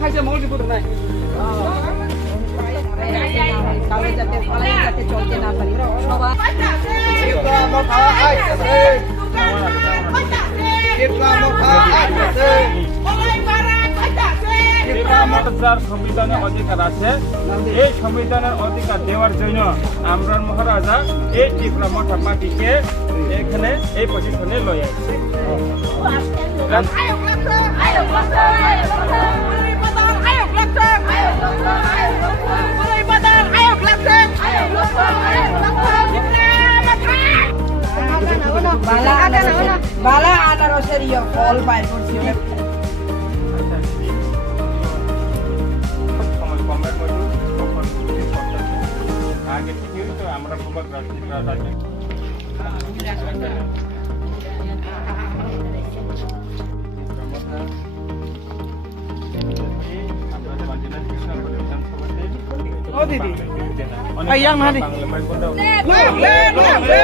খাইছে মৌলভীপুর নাই কাউকে যাতে ফলাই যাতে চলতে না পারি সবাই যার সংবিধানের অধিকার আছে এই সংবিধানের অধিকার দেওয়ার জন্য আমরা মহারাজা এই টিকরা মঠা পার্টিকে এখানে এই পজিশনে লই আসছে বালা আনারসের ফল পাই করছি আগে থেকে তো আমরা প্রবাদ রাজনীতি ও দিদি অনেক